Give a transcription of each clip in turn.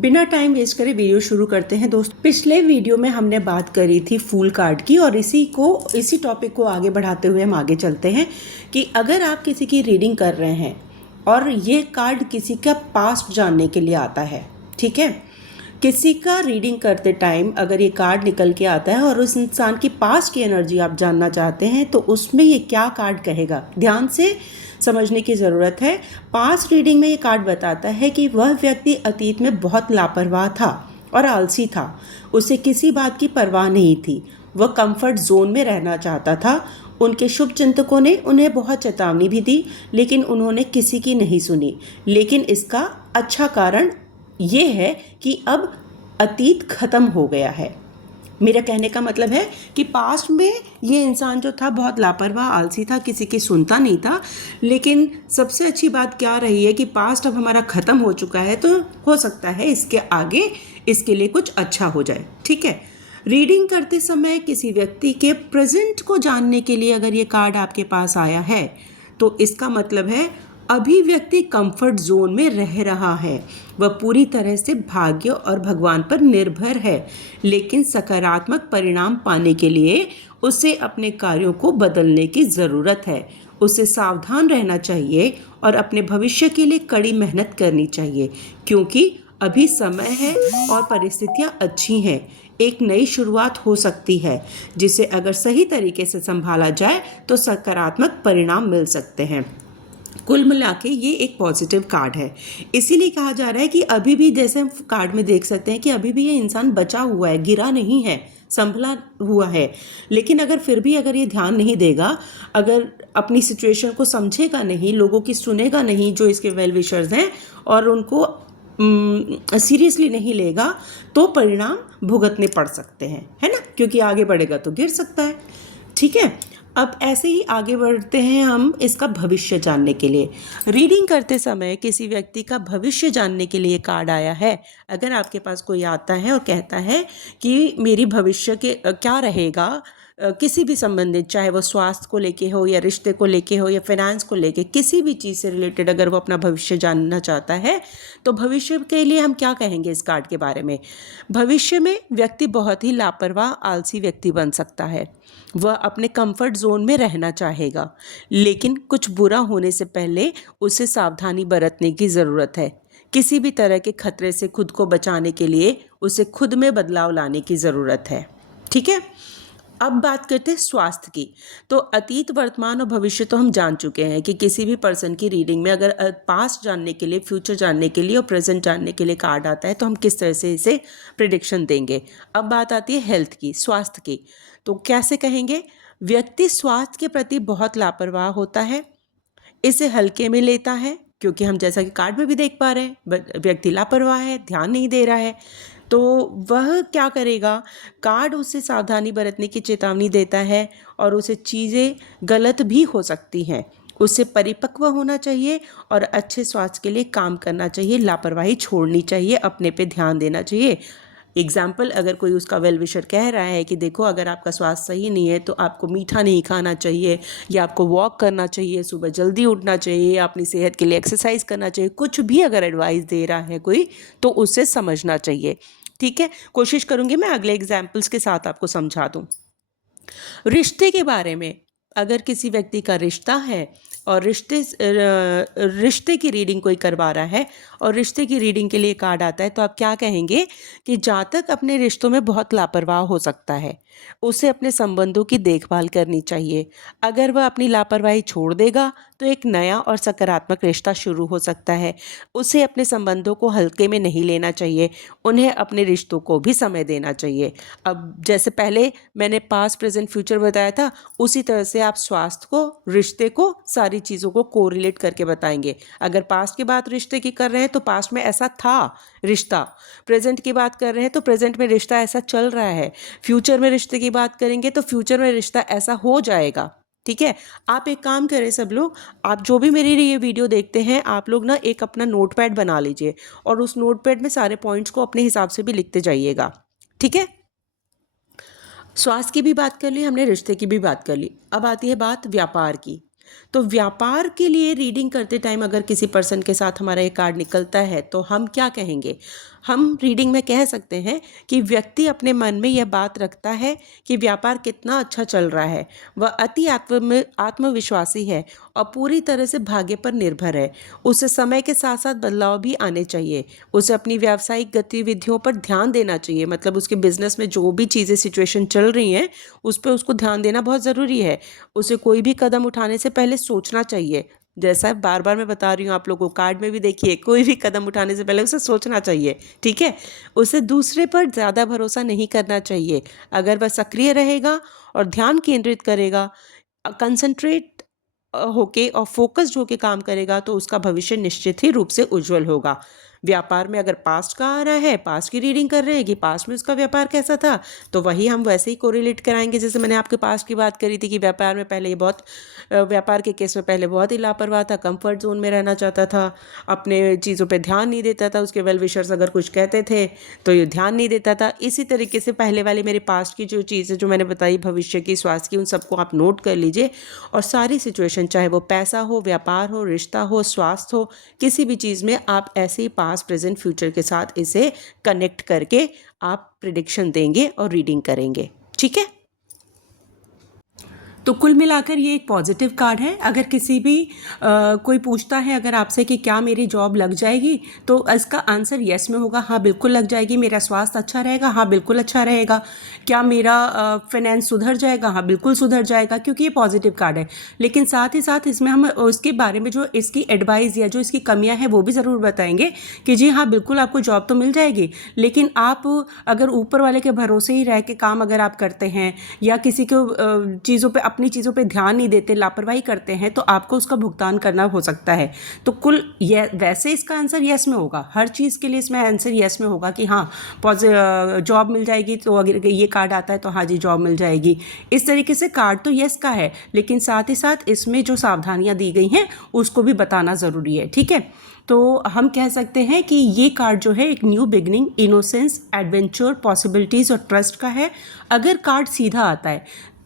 बिना time waste करे video शुरू करते हैं दोस्त। पिछले वीडियो में हमने बात करी थी फूल कार्ड की और इसी टॉपिक को आगे बढ़ाते हुए हम आगे चलते हैं कि अगर आप किसी की रीडिंग कर रहे हैं और ये कार्ड किसी का पास्ट जानने के लिए आता है, ठीक है, किसी का रीडिंग करते टाइम अगर ये कार्ड निकल के आता है और उस इंसान की पास्ट की एनर्जी आप जानना चाहते हैं तो उसमें ये क्या कार्ड कहेगा, ध्यान से समझने की ज़रूरत है। पास्ट रीडिंग में ये कार्ड बताता है कि वह व्यक्ति अतीत में बहुत लापरवाह था और आलसी था। उसे किसी बात की परवाह नहीं थी। वह कंफर्ट जोन में रहना चाहता था। उनके शुभ चिंतकों ने उन्हें बहुत चेतावनी भी दी, लेकिन उन्होंने किसी की नहीं सुनी। लेकिन इसका अच्छा कारण ये है कि अब अतीत खत्म हो गया है। मेरा कहने का मतलब है कि पास्ट में ये इंसान जो था बहुत लापरवाह, आलसी था, किसी की सुनता नहीं था। लेकिन सबसे अच्छी बात क्या रही है कि पास्ट अब हमारा ख़त्म हो चुका है, तो हो सकता है इसके आगे इसके लिए कुछ अच्छा हो जाए, ठीक है। रीडिंग करते समय किसी व्यक्ति के प्रेजेंट को जानने के लिए अगर ये कार्ड आपके पास आया है तो इसका मतलब है अभी व्यक्ति कंफर्ट जोन में रह रहा है। वह पूरी तरह से भाग्य और भगवान पर निर्भर है, लेकिन सकारात्मक परिणाम पाने के लिए उसे अपने कार्यों को बदलने की ज़रूरत है। उसे सावधान रहना चाहिए और अपने भविष्य के लिए कड़ी मेहनत करनी चाहिए, क्योंकि अभी समय है और परिस्थितियाँ अच्छी हैं। एक नई शुरुआत हो सकती है, जिसे अगर सही तरीके से संभाला जाए तो सकारात्मक परिणाम मिल सकते हैं। कुल मिला के ये एक पॉजिटिव कार्ड है। इसीलिए कहा जा रहा है कि अभी भी, जैसे हम कार्ड में देख सकते हैं कि अभी भी ये इंसान बचा हुआ है, गिरा नहीं है, संभला हुआ है। लेकिन अगर ये ध्यान नहीं देगा, अगर अपनी सिचुएशन को समझेगा नहीं, लोगों की सुनेगा नहीं जो इसके वेल विशर्स हैं, और उनको सीरियसली नहीं लेगा, तो परिणाम भुगतने पड़ सकते हैं, है ना, क्योंकि आगे बढ़ेगा तो गिर सकता है, ठीक है। अब ऐसे ही आगे बढ़ते हैं हम इसका भविष्य जानने के लिए। रीडिंग करते समय किसी व्यक्ति का भविष्य जानने के लिए कार्ड आया है। अगर आपके पास कोई आता है और कहता है कि मेरी भविष्य के क्या रहेगा, किसी भी संबंधित, चाहे वो स्वास्थ्य को लेके हो या रिश्ते को लेके हो या फाइनेंस को लेके, किसी भी चीज़ से रिलेटेड अगर वो अपना भविष्य जानना चाहता है तो भविष्य के लिए हम क्या कहेंगे इस कार्ड के बारे में। भविष्य में व्यक्ति बहुत ही लापरवाह, आलसी व्यक्ति बन सकता है। वह अपने कंफर्ट जोन में रहना चाहेगा, लेकिन कुछ बुरा होने से पहले उसे सावधानी बरतने की ज़रूरत है। किसी भी तरह के खतरे से खुद को बचाने के लिए उसे खुद में बदलाव लाने की ज़रूरत है, ठीक है। अब बात करते हैं स्वास्थ्य की। तो अतीत, वर्तमान और भविष्य तो हम जान चुके हैं कि किसी भी पर्सन की रीडिंग में अगर पास्ट जानने के लिए, फ्यूचर जानने के लिए और प्रेजेंट जानने के लिए कार्ड आता है तो हम किस तरह से इसे प्रिडिक्शन देंगे। अब बात आती है हेल्थ की, स्वास्थ्य की। तो कैसे कहेंगे? व्यक्ति स्वास्थ्य के प्रति बहुत लापरवाह होता है, इसे हल्के में लेता है, क्योंकि हम जैसा कि कार्ड में भी देख पा रहे हैं व्यक्ति लापरवाह है, ध्यान नहीं दे रहा है। तो वह क्या करेगा? कार्ड उसे सावधानी बरतने की चेतावनी देता है और उसे चीज़ें गलत भी हो सकती हैं। उसे परिपक्व होना चाहिए और अच्छे स्वास्थ्य के लिए काम करना चाहिए, लापरवाही छोड़नी चाहिए, अपने पे ध्यान देना चाहिए। एग्जाम्पल, अगर कोई उसका वेल विशर कह रहा है कि देखो अगर आपका स्वास्थ्य सही नहीं है तो आपको मीठा नहीं खाना चाहिए, या आपको वॉक करना चाहिए, सुबह जल्दी उठना चाहिए, या अपनी सेहत के लिए एक्सरसाइज करना चाहिए, कुछ भी अगर एडवाइस दे रहा है कोई तो उसे समझना चाहिए, ठीक है। कोशिश करूँगी मैं अगले एग्जाम्पल्स के साथ आपको समझा दूँ। रिश्ते के बारे में, अगर किसी व्यक्ति का रिश्ता है और रिश्ते की रीडिंग कोई करवा रहा है और रिश्ते की रीडिंग के लिए कार्ड आता है तो आप क्या कहेंगे कि जातक अपने रिश्तों में बहुत लापरवाह हो सकता है, उसे अपने संबंधों की देखभाल करनी चाहिए। अगर वह अपनी लापरवाही छोड़ देगा तो एक नया और सकारात्मक रिश्ता शुरू हो सकता है। उसे अपने संबंधों को हल्के में नहीं लेना चाहिए, उन्हें अपने रिश्तों को भी समय देना चाहिए। अब जैसे पहले मैंने पास्ट, प्रेजेंट, फ्यूचर बताया था, उसी तरह से आप स्वास्थ्य को, रिश्ते को, सारी चीज़ों को कोरिलेट करके बताएंगे। अगर पास्ट की बात रिश्ते की कर रहे हैं तो पास्ट में ऐसा था रिश्ता, प्रेजेंट की बात कर रहे हैं तो प्रेजेंट में रिश्ता ऐसा चल रहा है, फ्यूचर में रिश्ते की बात करेंगे तो फ्यूचर में रिश्ता ऐसा हो जाएगा, ठीक है। आप एक काम करें सब लोग, आप जो भी मेरी ये वीडियो देखते हैं, आप लोग ना एक अपना नोटपैड बना लीजिए और उस नोटपैड में सारे पॉइंट्स को अपने हिसाब से भी लिखते जाइएगा, ठीक है। स्वास्थ्य की भी बात कर ली हमने, रिश्ते की भी बात कर ली। अब आती है बात व्यापार की। तो व्यापार के लिए रीडिंग करते टाइम अगर किसी पर्सन के साथ हमारा ये कार्ड निकलता है तो हम क्या कहेंगे? हम रीडिंग में कह सकते हैं कि व्यक्ति अपने मन में यह बात रखता है कि व्यापार कितना अच्छा चल रहा है। वह अति आत्मविश्वासी है और पूरी तरह से भाग्य पर निर्भर है। उसे समय के साथ साथ बदलाव भी आने चाहिए। उसे अपनी व्यावसायिक गतिविधियों पर ध्यान देना चाहिए, मतलब उसके बिजनेस में जो भी चीज़ें सिचुएशन चल रही हैं उस पर उसको ध्यान देना बहुत ज़रूरी है। उसे कोई भी कदम उठाने से पहले सोचना चाहिए। जैसा बार बार मैं बता रही हूँ आप लोगों को, कार्ड में भी देखिए, कोई भी कदम उठाने से पहले उसे सोचना चाहिए, ठीक है। उसे दूसरे पर ज़्यादा भरोसा नहीं करना चाहिए। अगर वह सक्रिय रहेगा और ध्यान केंद्रित करेगा, कंसंट्रेट होके और फोकस्ड होके काम करेगा तो उसका भविष्य निश्चित ही रूप से उज्जवल होगा। व्यापार में अगर पास्ट का आ रहा है, पास्ट की रीडिंग कर रहे हैं कि पास्ट में उसका व्यापार कैसा था, तो वही हम वैसे ही कोरिलेट कराएंगे। जैसे मैंने आपके पास्ट की बात करी थी कि व्यापार में पहले ये बहुत व्यापार के केस में पहले बहुत ही लापरवाह था, कंफर्ट जोन में रहना चाहता था, अपने चीज़ों पे ध्यान नहीं देता था, उसके वेल विशर्स अगर कुछ कहते थे तो ये ध्यान नहीं देता था। इसी तरीके से पहले वाले मेरे पास्ट की जो चीज़ें जो मैंने बताई, भविष्य की, स्वास्थ्य की, उन सबको आप नोट कर लीजिए। और सारी सिचुएशन, चाहे वो पैसा हो, व्यापार हो, रिश्ता हो, स्वास्थ्य हो, किसी भी चीज़ में आप ऐसे ही पास्ट, प्रेजेंट, फ्यूचर के साथ इसे कनेक्ट करके आप प्रिडिक्शन देंगे और रीडिंग करेंगे, ठीक है। तो कुल मिलाकर ये एक पॉजिटिव कार्ड है। अगर किसी भी कोई पूछता है अगर आपसे कि क्या मेरी जॉब लग जाएगी, तो इसका आंसर येस में होगा, हाँ बिल्कुल लग जाएगी। मेरा स्वास्थ्य अच्छा रहेगा, हाँ बिल्कुल अच्छा रहेगा। क्या मेरा फाइनेंस सुधर जाएगा, हाँ बिल्कुल सुधर जाएगा, क्योंकि ये पॉजिटिव कार्ड है। लेकिन साथ ही साथ इसमें हम उसके बारे में जो इसकी एडवाइस या जो इसकी कमियाँ हैं वो भी ज़रूर बताएंगे कि जी हाँ बिल्कुल आपको जॉब तो मिल जाएगी, लेकिन आप अगर ऊपर वाले के भरोसे ही रह के काम अगर आप करते हैं या किसी को चीज़ों पे, अपनी चीज़ों पे ध्यान नहीं देते, लापरवाही करते हैं, तो आपको उसका भुगतान करना हो सकता है। तो कुल वैसे इसका आंसर येस में होगा, हर चीज़ के लिए इसमें आंसर येस में होगा कि हाँ जॉब मिल जाएगी। तो अगर ये कार्ड आता है तो हाँ जी जॉब मिल जाएगी। इस तरीके से कार्ड तो येस का है, लेकिन साथ ही साथ इसमें जो सावधानियाँ दी गई हैं उसको भी बताना ज़रूरी है, ठीक है। तो हम कह सकते हैं कि ये कार्ड जो है एक new beginning, innocence, adventure, possibilities और ट्रस्ट का है। अगर कार्ड सीधा आता है,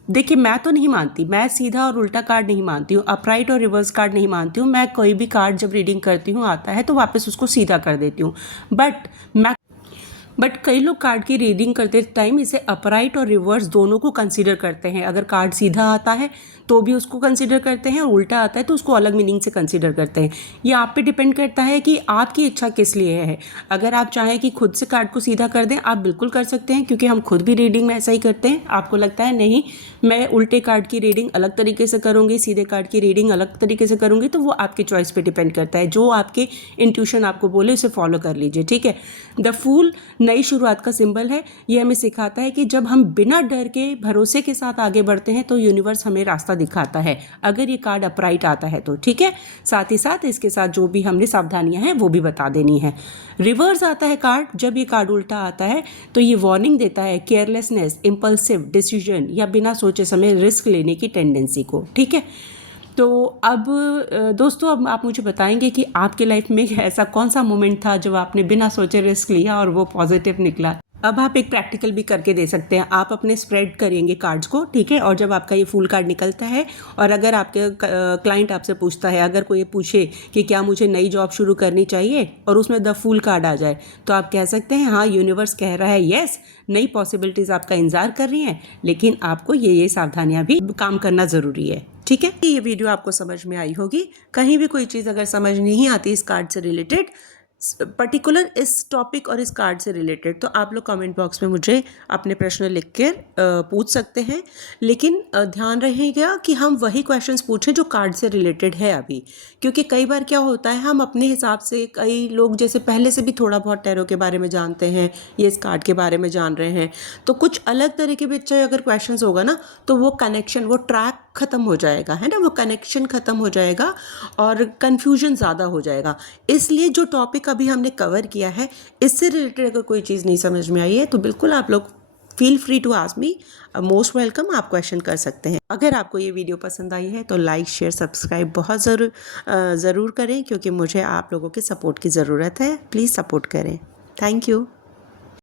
देखिए मैं तो नहीं मानती, मैं सीधा और उल्टा कार्ड नहीं मानती हूँ, अपराइट और रिवर्स कार्ड नहीं मानती हूँ। मैं कोई भी कार्ड जब रीडिंग करती हूँ आता है तो वापस उसको सीधा कर देती हूँ। बट कई लोग कार्ड की रीडिंग करते टाइम इसे अपराइट और रिवर्स दोनों को कंसीडर करते हैं। अगर कार्ड सीधा आता है तो भी उसको कंसीडर करते हैं और उल्टा आता है तो उसको अलग मीनिंग से कंसीडर करते हैं। ये आप पे डिपेंड करता है कि आपकी इच्छा किस लिए है। अगर आप चाहें कि खुद से कार्ड को सीधा कर दें, आप बिल्कुल कर सकते हैं, क्योंकि हम खुद भी रीडिंग में ऐसा ही करते हैं। आपको लगता है नहीं मैं उल्टे कार्ड की रीडिंग अलग तरीके से करूँगी, सीधे कार्ड की रीडिंग अलग तरीके से करूँगी, तो वो आपकी चॉइस पे डिपेंड करता है। जो आपके इंट्यूशन आपको बोले उसे फॉलो कर लीजिए, ठीक है। द फूल नई शुरुआत का सिंबल है। ये हमें सिखाता है कि जब हम बिना डर के भरोसे के साथ आगे बढ़ते हैं तो यूनिवर्स हमें रास्ता दिखाता है, अगर ये कार्ड अपराइट आता है तो, ठीक है। साथ ही साथ इसके साथ जो भी हमने सावधानियां हैं वो भी बता देनी है। रिवर्स आता है कार्ड, जब ये कार्ड उल्टा आता है तो ये वार्निंग देता है केयरलेसनेस, इम्पल्सिव डिसीजन या बिना सोचे समय रिस्क लेने की टेंडेंसी को, ठीक है। तो अब दोस्तों अब आप मुझे बताएंगे कि आपके लाइफ में ऐसा कौन सा मोमेंट था जब आपने बिना सोचे रिस्क लिया और वो पॉजिटिव निकला। अब आप एक प्रैक्टिकल भी करके दे सकते हैं। आप अपने स्प्रेड करेंगे कार्ड्स को, ठीक है, और जब आपका ये फुल कार्ड निकलता है और अगर आपके क्लाइंट आपसे पूछता है, अगर कोई पूछे कि क्या मुझे नई जॉब शुरू करनी चाहिए और उसमें द फुल कार्ड आ जाए, तो आप कह सकते हैं हाँ यूनिवर्स कह रहा है यस, नई पॉसिबिलिटीज़ आपका इंतजार कर रही हैं, लेकिन आपको ये सावधानियाँ भी काम करना ज़रूरी है, ठीक है। ये वीडियो आपको समझ में आई होगी। कहीं भी कोई चीज़ अगर समझ नहीं आती इस कार्ड से रिलेटेड, पर्टिकुलर इस टॉपिक और इस कार्ड से रिलेटेड, तो आप लोग कमेंट बॉक्स में मुझे अपने प्रश्न लिख कर पूछ सकते हैं। लेकिन ध्यान रहेगा कि हम वही क्वेश्चंस पूछें जो कार्ड से रिलेटेड है अभी, क्योंकि कई बार क्या होता है हम अपने हिसाब से, कई लोग जैसे पहले से भी थोड़ा बहुत टैरो के बारे में जानते हैं, ये इस कार्ड के बारे में जान रहे हैं, तो कुछ अलग तरीके के बच्चे अगर क्वेश्चंस होगा ना तो वो कनेक्शन, वो ट्रैक ख़त्म हो जाएगा, है ना, वो कनेक्शन ख़त्म हो जाएगा और कन्फ्यूजन ज़्यादा हो जाएगा। इसलिए जो टॉपिक अभी हमने कवर किया है इससे रिलेटेड अगर कोई चीज़ नहीं समझ में आई है तो बिल्कुल आप लोग feel free to ask me, most welcome, आप क्वेश्चन कर सकते हैं। अगर आपको ये वीडियो पसंद आई है तो लाइक शेयर सब्सक्राइब बहुत ज़रूर करें, क्योंकि मुझे आप लोगों के सपोर्ट की ज़रूरत है। प्लीज़ सपोर्ट करें। Thank you.